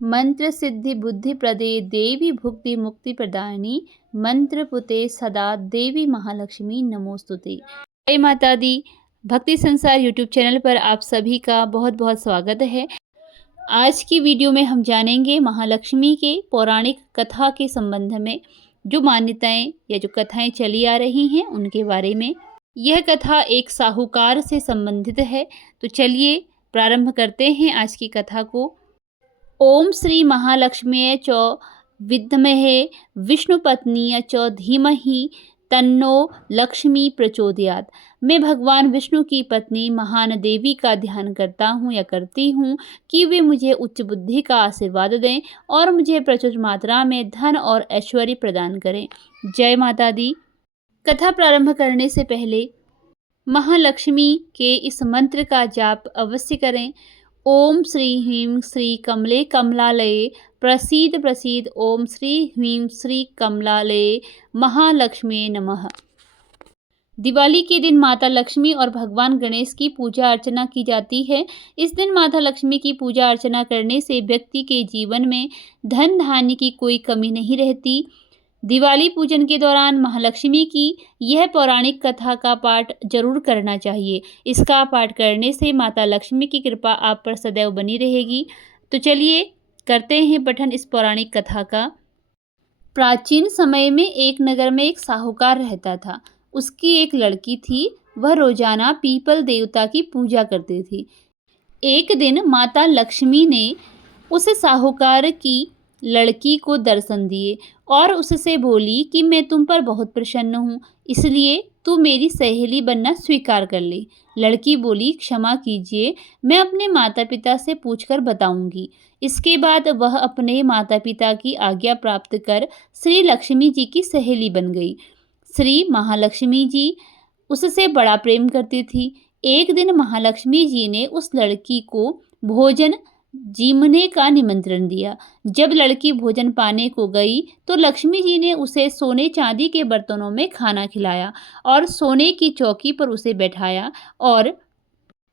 मंत्र सिद्धि बुद्धि प्रदे देवी भुक्ति मुक्ति प्रदायिनी मंत्र पुते सदा देवी महालक्ष्मी नमोस्तुते। जय माता दी। भक्ति संसार यूट्यूब चैनल पर आप सभी का बहुत बहुत स्वागत है। आज की वीडियो में हम जानेंगे महालक्ष्मी के पौराणिक कथा के संबंध में जो मान्यताएं या जो कथाएं चली आ रही हैं उनके बारे में। यह कथा एक साहूकार से संबंधित है, तो चलिए प्रारंभ करते हैं आज की कथा को। ओम श्री महालक्ष्म्यै च विद्महे विष्णुपत्न्यै च धीमहि तन्नो लक्ष्मी प्रचोदयात्। मैं भगवान विष्णु की पत्नी महान देवी का ध्यान करता हूँ या करती हूँ कि वे मुझे उच्च बुद्धि का आशीर्वाद दें और मुझे प्रचुर मात्रा में धन और ऐश्वर्य प्रदान करें। जय माता दी। कथा प्रारंभ करने से पहले महालक्ष्मी के इस मंत्र का जाप अवश्य करें। ओम श्री ह्रीं श्री कमले कमलालये प्रसीद प्रसीद। ओम श्री ह्रीं श्री कमलालये महालक्ष्मी नमः। दिवाली के दिन माता लक्ष्मी और भगवान गणेश की पूजा अर्चना की जाती है। इस दिन माता लक्ष्मी की पूजा अर्चना करने से व्यक्ति के जीवन में धन धान्य की कोई कमी नहीं रहती। दिवाली पूजन के दौरान महालक्ष्मी की यह पौराणिक कथा का पाठ जरूर करना चाहिए। इसका पाठ करने से माता लक्ष्मी की कृपा आप पर सदैव बनी रहेगी। तो चलिए करते हैं पठन इस पौराणिक कथा का। प्राचीन समय में एक नगर में एक साहूकार रहता था। उसकी एक लड़की थी। वह रोजाना पीपल देवता की पूजा करती थी। एक दिन माता लक्ष्मी ने उस साहूकार की लड़की को दर्शन दिए और उससे बोली कि मैं तुम पर बहुत प्रसन्न हूँ, इसलिए तू मेरी सहेली बनना स्वीकार कर ले। लड़की बोली, क्षमा कीजिए, मैं अपने माता पिता से पूछकर बताऊंगी। इसके बाद वह अपने माता पिता की आज्ञा प्राप्त कर श्री लक्ष्मी जी की सहेली बन गई। श्री महालक्ष्मी जी उससे बड़ा प्रेम करती थी। एक दिन महालक्ष्मी जी ने उस लड़की को भोजन जीमने का निमंत्रण दिया। जब लड़की भोजन पाने को गई तो लक्ष्मी जी ने उसे सोने चांदी के बर्तनों में खाना खिलाया और सोने की चौकी पर उसे बैठाया और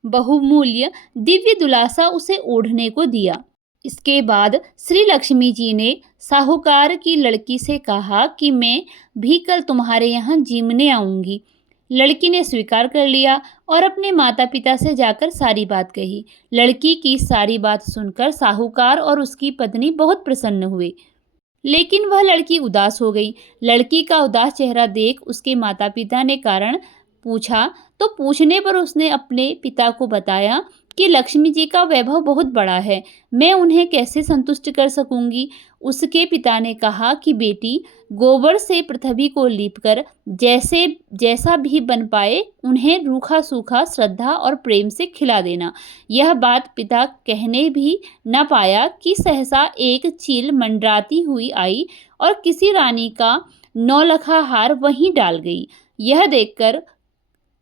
बहुमूल्य दिव्य दुलासा उसे ओढ़ने को दिया। इसके बाद श्री लक्ष्मी जी ने साहूकार की लड़की से कहा कि मैं भी कल तुम्हारे यहाँ जीमने आऊँगी। लड़की ने स्वीकार कर लिया और अपने माता पिता से जाकर सारी बात कही। लड़की की सारी बात सुनकर साहूकार और उसकी पत्नी बहुत प्रसन्न हुए, लेकिन वह लड़की उदास हो गई। लड़की का उदास चेहरा देख उसके माता पिता ने कारण पूछा, तो पूछने पर उसने अपने पिता को बताया कि लक्ष्मी जी का वैभव बहुत बड़ा है, मैं उन्हें कैसे संतुष्ट कर सकूंगी। उसके पिता ने कहा कि बेटी, गोबर से पृथ्वी को लीपकर जैसा भी बन पाए उन्हें रूखा सूखा श्रद्धा और प्रेम से खिला देना। यह बात पिता कहने भी न पाया कि सहसा एक चील मंडराती हुई आई और किसी रानी का नौलखा हार वहीं डाल गई। यह देखकर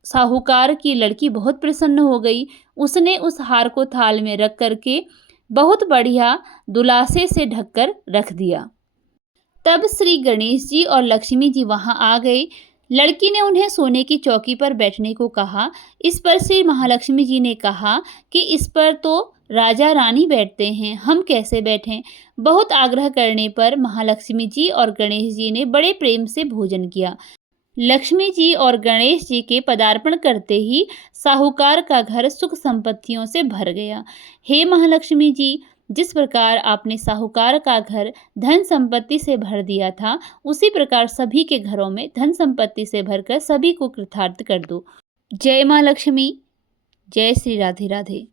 साहूकार की लड़की बहुत प्रसन्न हो गई। उसने उस हार को थाल में रख करके बहुत बढ़िया दुलासे से ढककर रख दिया। तब श्री गणेश जी और लक्ष्मी जी वहां आ गए। लड़की ने उन्हें सोने की चौकी पर बैठने को कहा। इस पर श्री महालक्ष्मी जी ने कहा कि इस पर तो राजा रानी बैठते हैं, हम कैसे बैठें। बहुत आग्रह करने पर महालक्ष्मी जी और गणेश जी ने बड़े प्रेम से भोजन किया। लक्ष्मी जी और गणेश जी के पदार्पण करते ही साहूकार का घर सुख संपत्तियों से भर गया। हे महालक्ष्मी जी, जिस प्रकार आपने साहूकार का घर धन संपत्ति से भर दिया था, उसी प्रकार सभी के घरों में धन संपत्ति से भरकर सभी को कृतार्थ कर दो। जय मां लक्ष्मी। जय श्री राधे राधे।